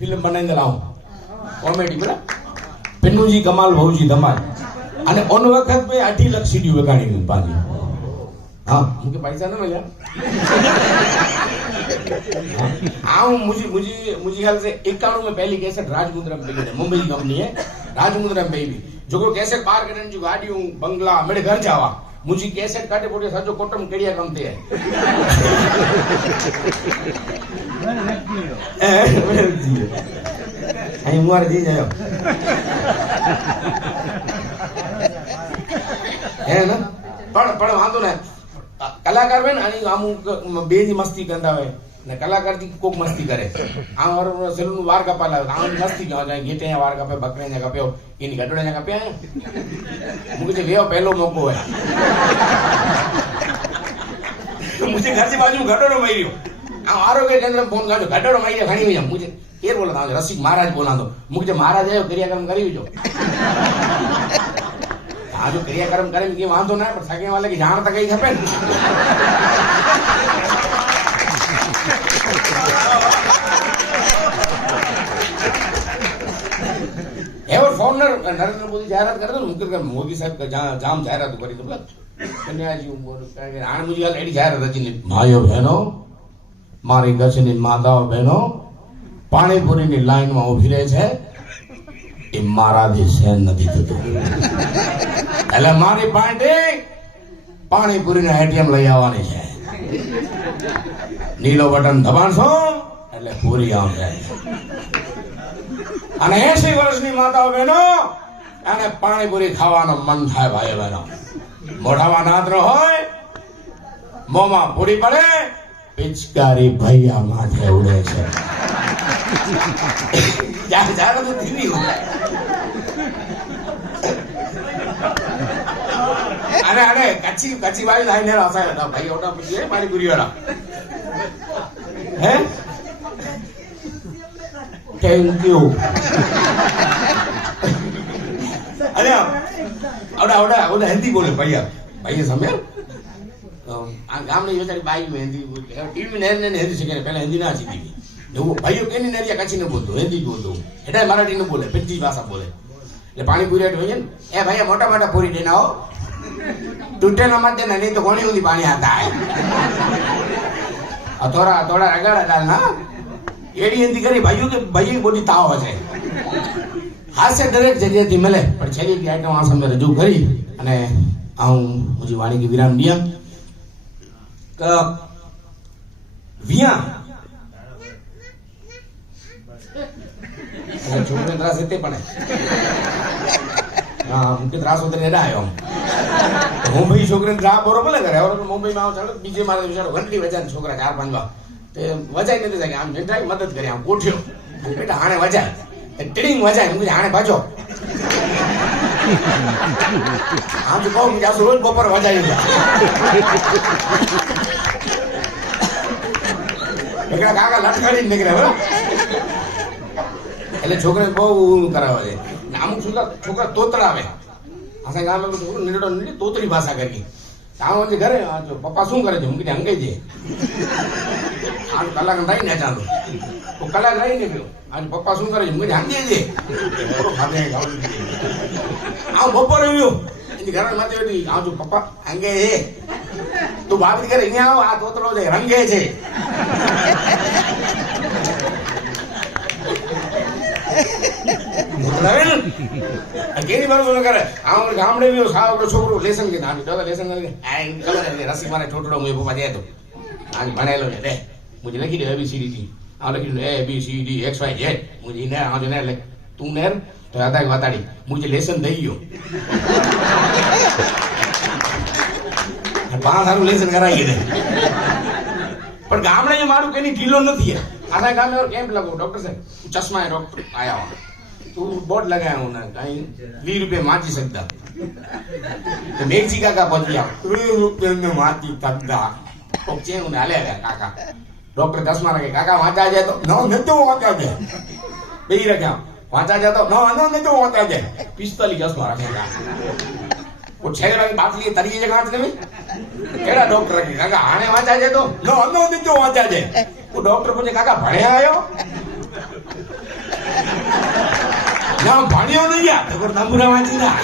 Film બનાવીને લાવું comedy બરાબર પેન્નુજી કમાલ ભૌજી ધમાલ અને ઓન વખત મેં અઢી લાખ સીડી વગાડી પાછી हाँ मुझे पैसा ना मिला हाँ मुझे मुझे मुझे ख्याल से इक्यानवे में पहली कैसेट राजमुद्रा में मिली है मुंबई की कंपनी है राजमुद्रा में बेबी जो को कैसेट पार करने जो गाड़ी हूँ बंगला मेरे घर जावा मुझे कैसेट काटे पोटे सजो कोटम कड़िया कमते है અહીં હું જી જાય હે ને પણ પણ વાંધો ને કલાકાર હોય ને આની અમુક બે ની મસ્તી કરતા હોય ને કલાકારથી કોક મસ્તી કરે. આ સેલું વાર કપા લાવે આમ મસ્તી ગીતે વાર કપે બકરે ને કપ્યો એની ગઢડે ને કપ્યા મૂકી છે લેવો પહેલો મોકો હોય. મુજે ઘર બાજુ ગઢડો માર્યો. આ આરોગ્ય કેન્દ્ર ફોન કાઢો ગઢડો મારી ઘણી વજા મુજે એ બોલો ના રસિક મહારાજ બોલા બોલાતો મુજે મહારાજ આવ્યો, ક્રિયાક્રમ કરી જો આ જો ક્રિયાક્રમ કરે કે વાંધો ના પણ સાગે વાલે કે જાણ તક કઈ ખપે ને. એવો ફોર્નર નરેન્દ્ર મોદી જાહેરાત કરે હું મુકેશ મોદી સાહેબ જામ જાહેરાત કરી તો કારણ મુજી એડી જાહેરાત હતી ભાઈઓ બહેનો, મારી કચ્છની માતાઓ બહેનો, પાણીપુરીની લાઈનમાં ઊભી રહે છે, એ મારાથી સહન નથી થતું. એટલે મારી પાર્ટી પાણીપુરીને એટીએમ લઈ આવવાની છે. નીલો બટન દબાણશો, એટલે પૂરી આવશે અને એસી વર્ષની માતાઓ બહેનો અને પાણીપુરી ખાવાનું મન થાય ભાઈ બહેનો. મોઢામાં નાત્ર હોય, મોમાં પૂરી પડે, પિચકારી ભૈયા માથે ઉડે છે. અરે અરે કચ્છી કચ્છી વાળી થાય ને રાસા હતા ભાઈ ઓટા પૂછીએ પાણીપુરી વાળા હે થેન્ક યુ અરે આવડા આવડા આવડા હિન્દી બોલે ભૈયા ભાઈએ સમય આ ગામની બેચારી બાઈ મેં હિન્દી ટીવી ને હિન્દી શીખે પહેલાં હિન્દી ના શીખી એવું ભાઈઓ કેની નરિયા કચ્છી ને બોલતો હિન્દી બોલતો એટલે મરાઠી ને બોલે પિત્તી ભાષા બોલે એટલે પાણીપુરી હાટ હોય ને એ ભાઈ મોટા મોટા પૂરી દેના હો તૂટે ના મત ને નહીં તો ઘણી બધી પાણી આતા આ થોડા થોડા રગાડા ડાલ ના એડી હિન્દી કરી ભાઈઓ કે ભાઈ બોલી તાવ છે હાસ્ય દરેક જગ્યાએથી મળે. પણ છેલ્લી એક આઈટમ આ સમય રજૂ કરી અને હું મુજી વાણી કે વિરામ દિયા. તો વિયા. એટલે ત્રાસ હતી પણ. હા મુકે ત્રાસ એડા આવ્યો. ભાઈ છોકરીને ત્રાસ બરોબર કરે. હવે મુંબઈમાં આવો ચાલો, બીજે મારે વિચારો ઘંટડી વજાય છોકરા ચાર પાંચ વાર. તે વજાય નથી થાય આમ જેઠાઈ મદદ કરી, આમ ગોઠ્યો. બેટા હાણે વજાય. ટીડિંગ વજાય હું આને ભાજો. આમ તો કહું કે રોજ બપોર વજાય એકડા કાકા લટકાડી નીકળે બરાબર એટલે છોકરા બહુ કરાવે અમુક છોકરા છોકરા તોતડાવે. ગામ છોકરો નીડો નીડી તોતરી ભાષા કરી. આમ જે ઘરે, આ જો પપ્પા શું કરે છે? હું કીધું, અંગે છે આ કલાક થાય ને ચાલો. તો કલાક રહી નીકળ્યો આજ પપ્પા શું કરે છે? હું અંગે છે આ બપોર આવ્યો એની ઘરે માથે હતી આ જો પપ્પા હંગે છે. તું બાબત કરે અહીંયા આવો. આ તોતરો છે, રંગે છે. ಕೇಳಿ ಬರ್ಬೇಕಾರೆ ಅವ್ನ ಗಾಮಡೆ ನೀವು ಸಾವಿರ ಸೊಬ್ರು ಲೇಸನ್ ಗೆ ನಾನು ಇಡೋದ ಲೇಸನ್ ರಸಿ ಮಾರೆ ಟೋಟೋ ಮುಗಿಯಪ್ಪ ಮಜೆ ಆಯ್ತು ನಾನು ಮನೆಯಲ್ಲಿ ಲೇ ಮುಜೆ ಲಕ್ಕಿದೆ A B C D D ಅವ್ನು ಲಕ್ಕಿದ್ದು A B C D X Y Z ಮುಜೆ ಇನ್ನ ಅವನು ನೇ ಲೆಕ್ તું નેર તો હતા વાતાડી મુજે લેસન દઈ ગયો પાંચ સારું લેસન કરાવી દે પણ ગામડે મારું કેની ઢીલો નથી આના ગામે કેમ્પ લગો ડોક્ટર સાહેબ ચશ્મા ડોક્ટર આયા તું બોર્ડ લગાયા હું કઈ વી રૂપિયા વાંચી શકતા તો મેગજી કાકા પદ્યા વી રૂપિયા વાંચી શકતા પક્ષે હું હાલે કાકા ડોક્ટર દસમા રાખે કાકા વાંચા જાય તો ન નતો વાંચા જાય બેહી રાખ્યા વાંચા જાય તો ન નતો વાંચા જાય પિસ્તાલીસ દસમા રાખે કાકા છેલ્લા બાટલી તરીકે વાંચ લેવી કેડા ડોક્ટર કાકા આને વાંચા જાય તો ન નતો વાંચા જાય ડોક્ટર પૂછે કાકા ભણ્યા આવ્યો ભણ્યો નહીં ગયા. તો તાંબુરા વાંચી ના